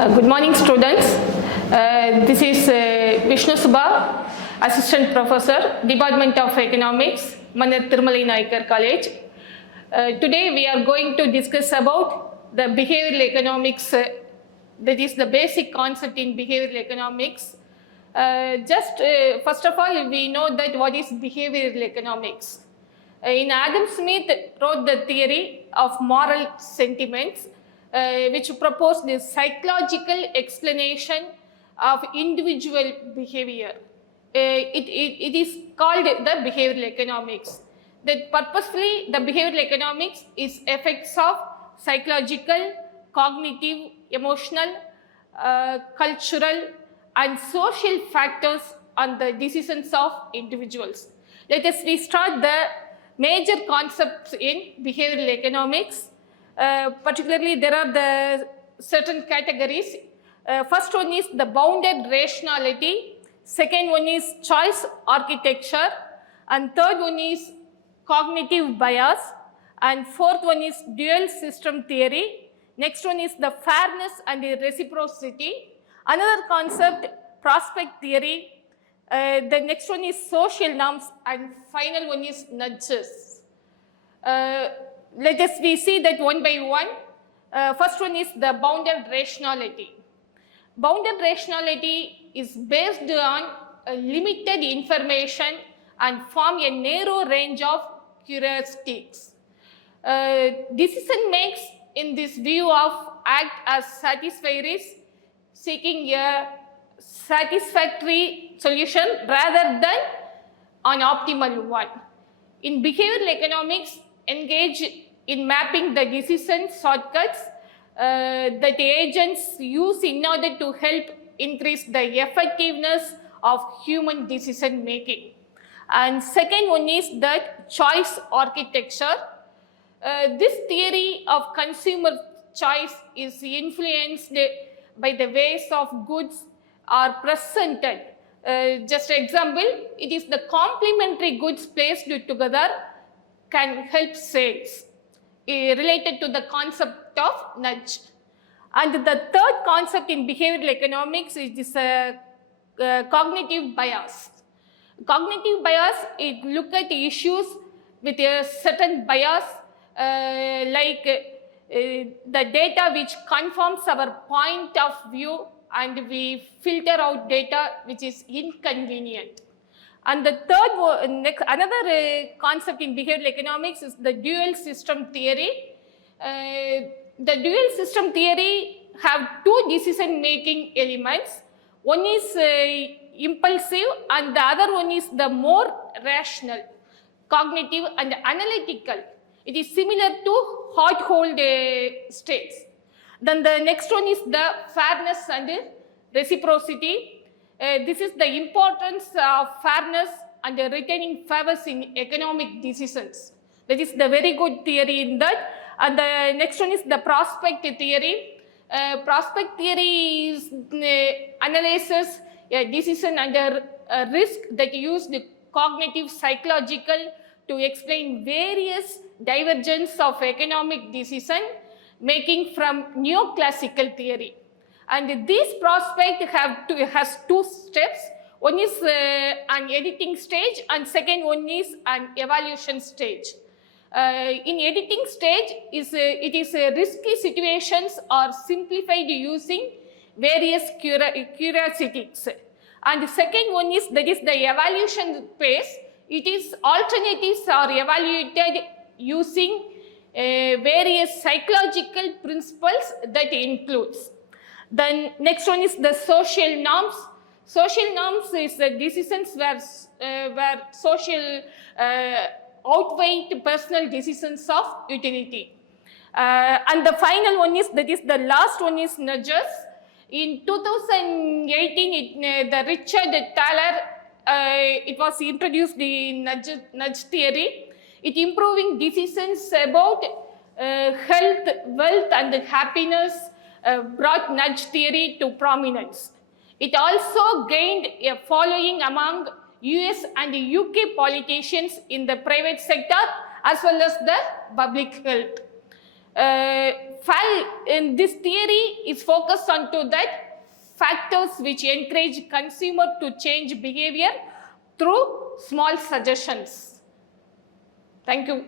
Good morning, students. This is Vishnu Subha, Assistant Professor, Department of Economics, Manar Tirumali Naikar College. Today we are going to discuss about the behavioral economics, that is the basic concept in behavioral economics. First of all, we know that what is behavioral economics. In Adam Smith wrote the theory of moral sentiments, which proposed the psychological explanation of individual behavior. It is called the behavioral economics. That purposefully, the behavioral economics is effects of psychological, cognitive, emotional, cultural, and social factors on the decisions of individuals. Let us restart the major concepts in behavioral economics. Particularly, there are the certain categories. First one is the bounded rationality. Second one is choice architecture. And third one is cognitive bias. And fourth one is dual system theory. Next one is the fairness and the reciprocity. Another concept, prospect theory. The next one is social norms, and final one is nudges. Let us see that one by one. First one is the bounded rationality. Bounded rationality is based on limited information and form a narrow range of heuristics. Decision makes in this view of act as satisfiers, seeking a satisfactory solution rather than an optimal one. In behavioral economics, engage in mapping the decision shortcuts that agents use in order to help increase the effectiveness of human decision making. And second one is the choice architecture. This theory of consumer choice is influenced by the ways of goods are presented. Just an example, it is the complementary goods placed together can help sales, related to the concept of nudge. And the third concept in behavioral economics is this cognitive bias. Cognitive bias, it look at issues with a certain bias, like the data which confirms our point of view, and we filter out data which is inconvenient. And the third, another concept in behavioral economics is the dual system theory. The dual system theory have two decision-making elements. One is impulsive, and the other one is the more rational, cognitive and analytical. It is similar to hot hold states. Then the next one is the fairness and reciprocity. This is the importance of fairness and retaining favors in economic decisions. That is the very good theory in that. And the next one is the prospect theory. Prospect theory is analyzes a decision under risk that use the cognitive psychological to explain various divergence of economic decision making from neoclassical theory. And this prospect has two steps. One is an editing stage, and second one is an evaluation stage. In editing stage, it is risky situations are simplified using various heuristics. And the second one is, that is the evaluation phase. It is alternatives are evaluated using various psychological principles that includes. Then next one is the social norms. Social norms is the decisions where social outweigh personal decisions of utility. And the final one is, that is the last one is nudges. In 2018, the Richard Thaler, it was introduced the nudge theory. It improving decisions about health, wealth and happiness brought nudge theory to prominence. It also gained a following among US and UK politicians in the private sector as well as the public health. In this theory is focused onto that factors which encourage consumer to change behavior through small suggestions. Thank you.